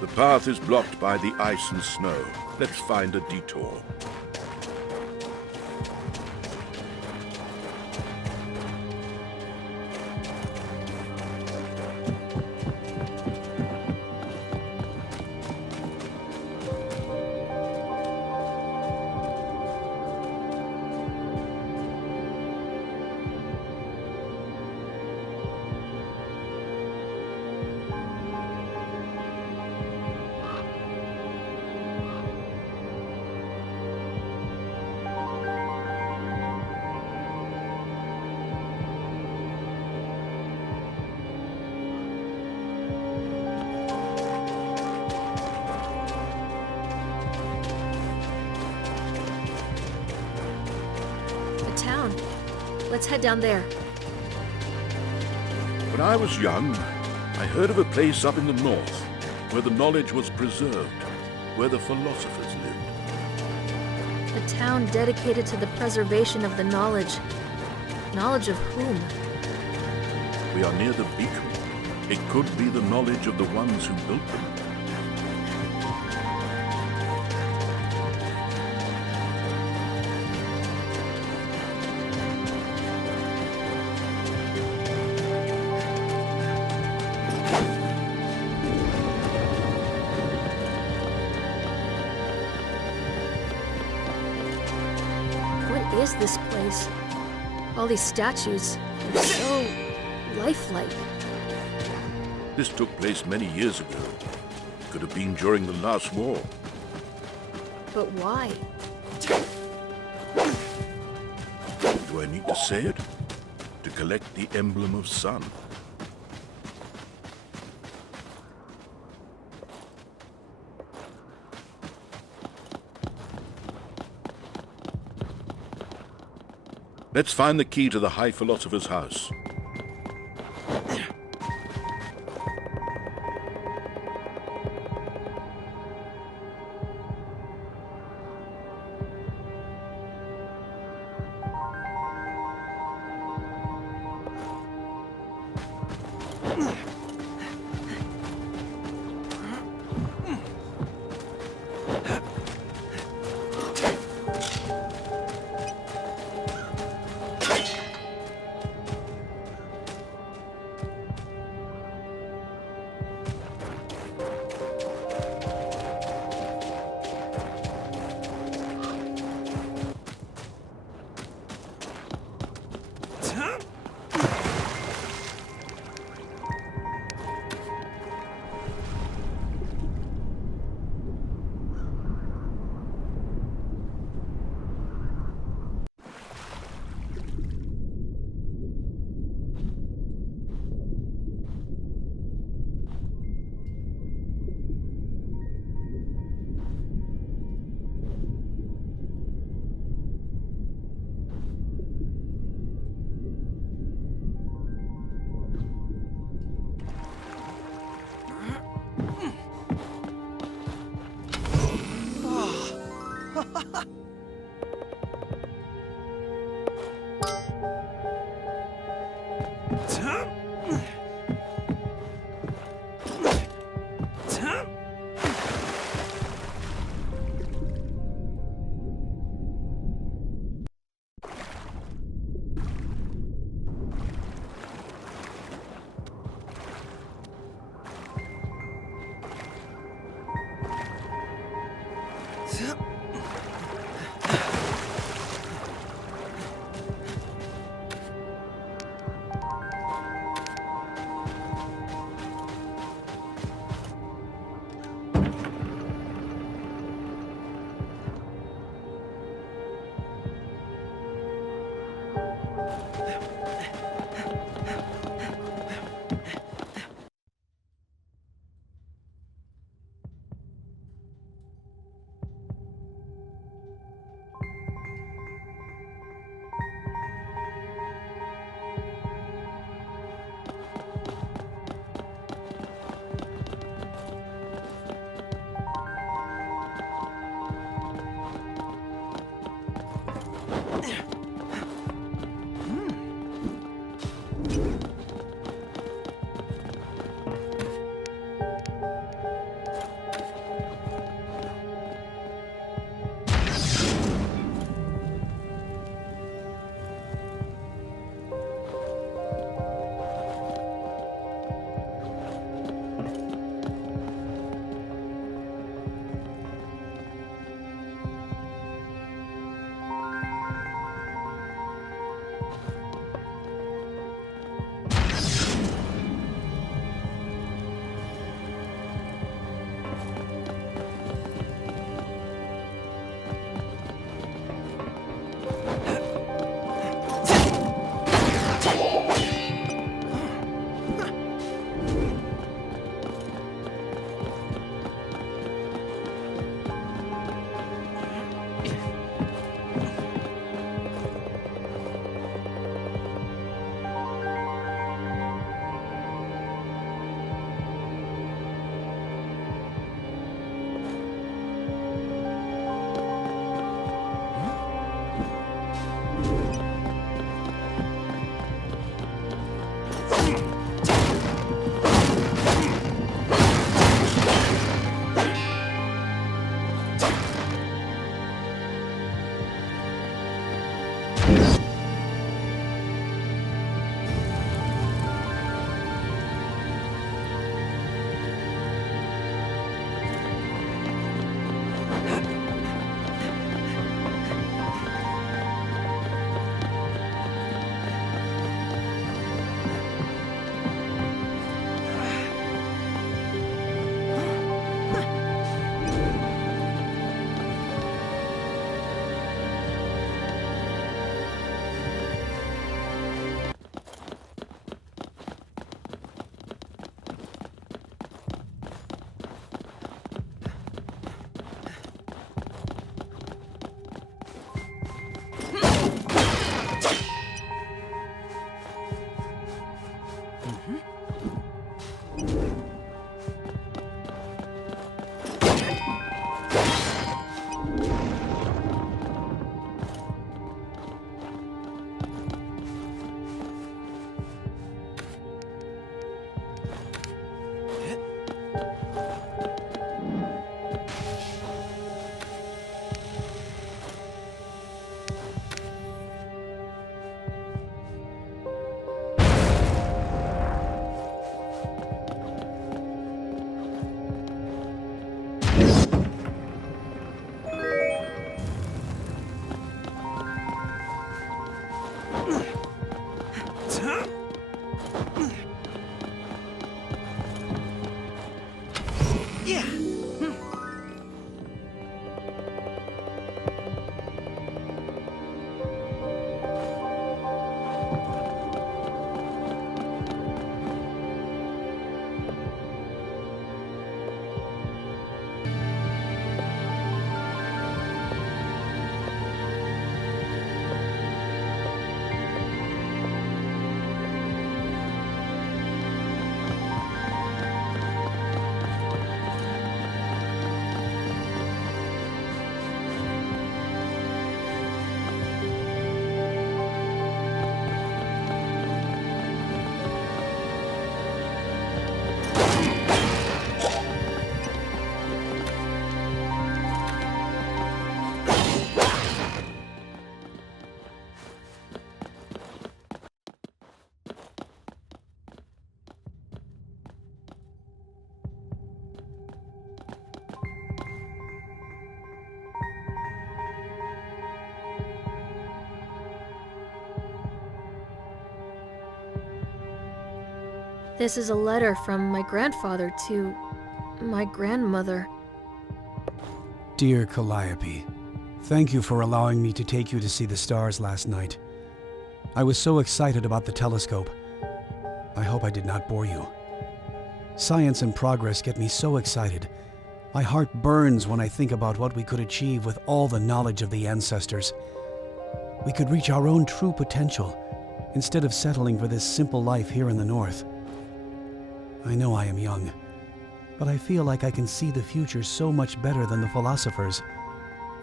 The path is blocked by the ice and snow. Let's find a detour. Town. Let's head down there. When I was young, I heard of a place up in the north where the knowledge was preserved, where the philosophers lived. A town dedicated to the preservation of the knowledge. Knowledge of whom? We are near the beacon. It could be the knowledge of the ones who built them. What is this place? All these statues, they're so lifelike. This took place many years ago. It could have been during the last war. But why? Do I need to say it? To collect the emblem of sun. Let's find the key to the High Philosopher's house. This is a letter from my grandfather to my grandmother. Dear Calliope, thank you for allowing me to take you to see the stars last night. I was so excited about the telescope. I hope I did not bore you. Science and progress get me so excited. My heart burns when I think about what we could achieve with all the knowledge of the ancestors. We could reach our own true potential instead of settling for this simple life here in the North. I know I am young, but I feel like I can see the future so much better than the philosophers.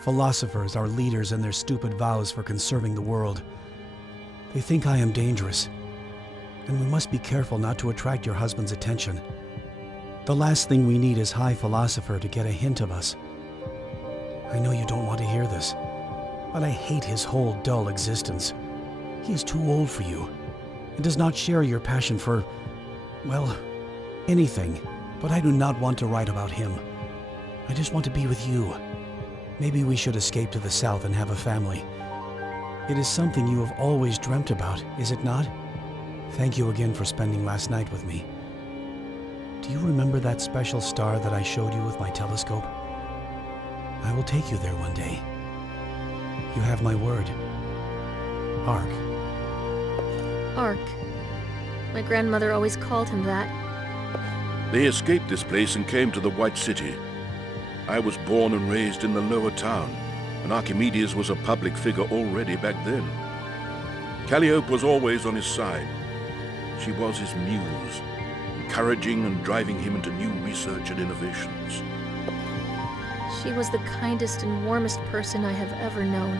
Philosophers are leaders in their stupid vows for conserving the world. They think I am dangerous, and we must be careful not to attract your husband's attention. The last thing we need is High Philosopher to get a hint of us. I know you don't want to hear this, but I hate his whole dull existence. He is too old for you, and does not share your passion for, well, anything, but I do not want to write about him. I just want to be with you. Maybe we should escape to the south and have a family. It is something you have always dreamt about, is it not? Thank you again for spending last night with me. Do you remember that special star that I showed you with my telescope? I will take you there one day. You have my word. Ark. Ark. My grandmother always called him that. They escaped this place and came to the White City. I was born and raised in the lower town, and Archimedes was a public figure already back then. Calliope was always on his side. She was his muse, encouraging and driving him into new research and innovations. She was the kindest and warmest person I have ever known.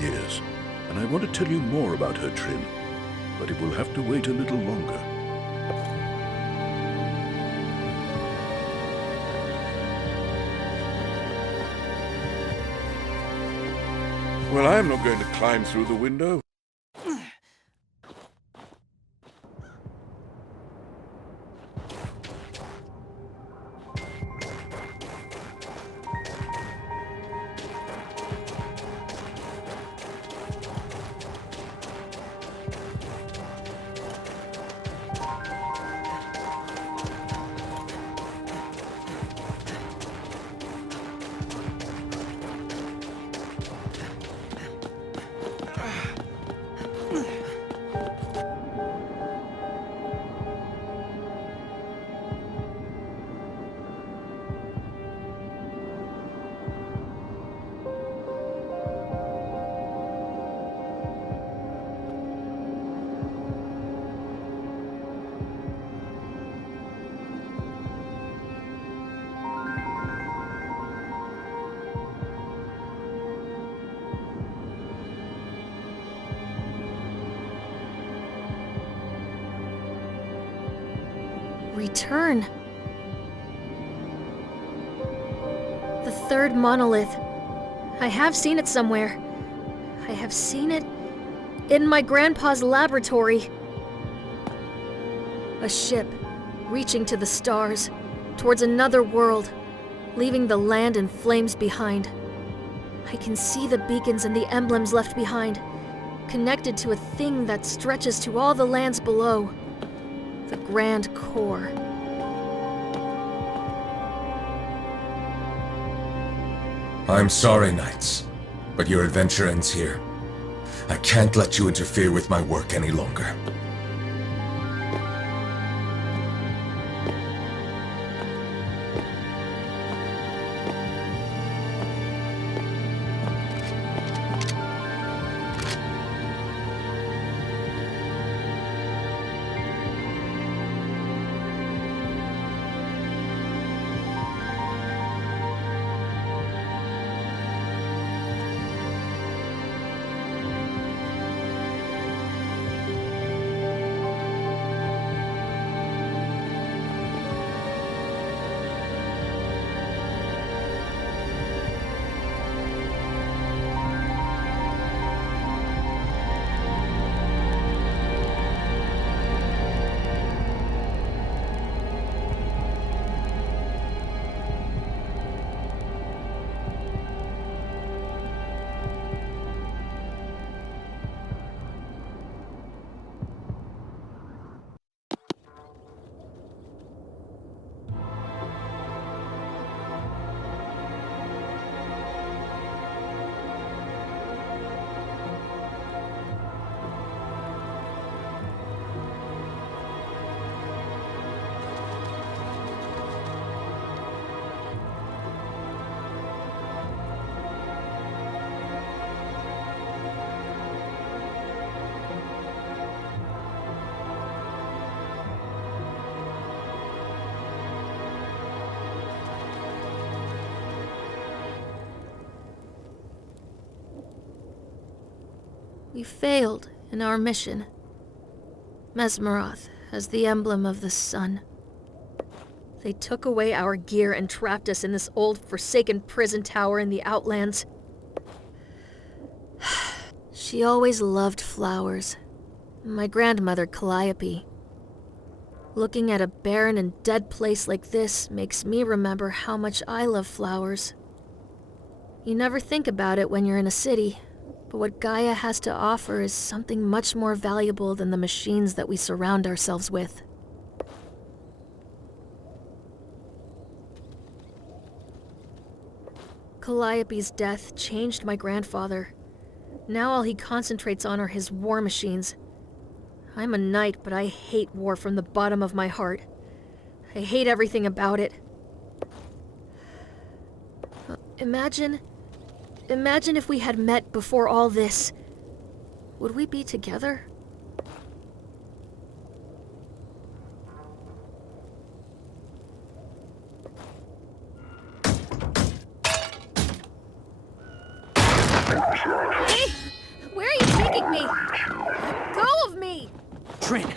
Yes, and I want to tell you more about her, Trin, but it will have to wait a little longer. Well, I'm not going to climb through the window. Return. third monolith. I have seen it somewhere. I have seen it in my grandpa's laboratory. A ship, reaching to the stars, towards another world, leaving the land in flames behind. I can see the beacons and the emblems left behind, connected to a thing that stretches to all the lands below. The Grand Core. I'm sorry, Knights, but your adventure ends here. I can't let you interfere with my work any longer. We failed in our mission. Mesmeroth as the emblem of the sun. They took away our gear and trapped us in this old, forsaken prison tower in the outlands. She always loved flowers. My grandmother, Calliope. Looking at a barren and dead place like this makes me remember how much I love flowers. You never think about it when you're in a city, but what Gaia has to offer is something much more valuable than the machines that we surround ourselves with. Calliope's death changed my grandfather. Now all he concentrates on are his war machines. I'm a knight, but I hate war from the bottom of my heart. I hate everything about it. Imagine if we had met before all this. Would we be together? Hey! Where are you taking me? Let go of me! Trin.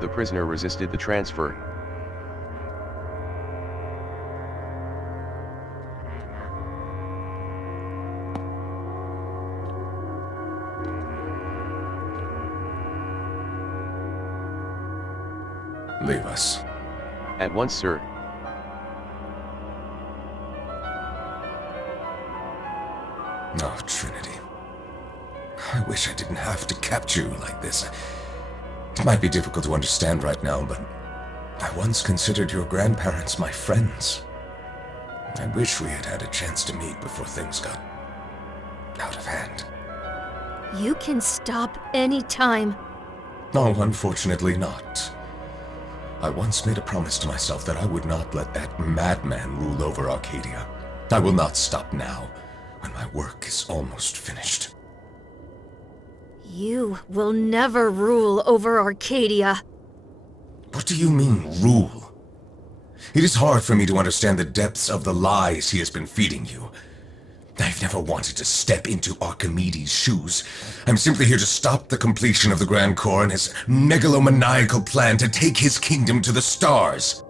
The prisoner resisted the transfer. Leave us. At once, sir. Oh, Trinity. I wish I didn't have to capture you like this. It might be difficult to understand right now, but I once considered your grandparents my friends. I wish we had had a chance to meet before things got out of hand. You can stop any time. No, unfortunately not. I once made a promise to myself that I would not let that madman rule over Arcadia. I will not stop now, when my work is almost finished. You will never rule over Arcadia. What do you mean, rule? It is hard for me to understand the depths of the lies he has been feeding you. I've never wanted to step into Archimedes' shoes. I'm simply here to stop the completion of the Grand Core and his megalomaniacal plan to take his kingdom to the stars.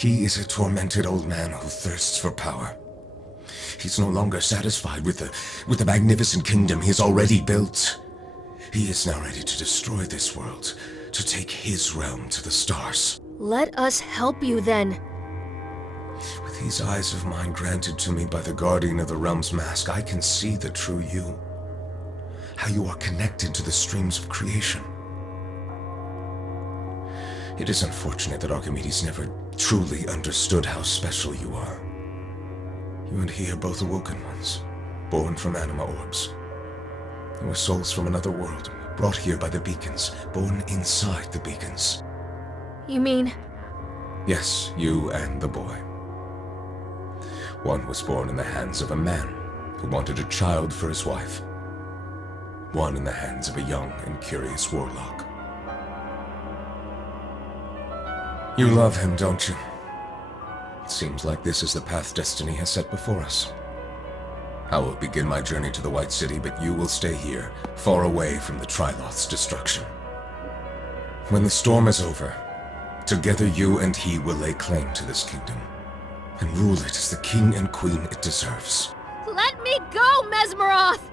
He is a tormented old man who thirsts for power. He's no longer satisfied with the magnificent kingdom he has already built. He is now ready to destroy this world, to take his realm to the stars. Let us help you then. With these eyes of mine granted to me by the guardian of the realm's mask, I can see the true you. How you are connected to the streams of creation. It is unfortunate that Archimedes never truly understood how special you are. You and he are both awoken ones, born from anima orbs. You were souls from another world, brought here by the beacons, born inside the beacons. You mean? Yes, you and the boy. One was born in the hands of a man who wanted a child for his wife. One in the hands of a young and curious warlock. You love him, don't you? It seems like this is the path destiny has set before us. I will begin my journey to the White City, but you will stay here, far away from the Triloth's destruction. When the storm is over, together you and he will lay claim to this kingdom, and rule it as the king and queen it deserves. Let me go, Mesmeroth!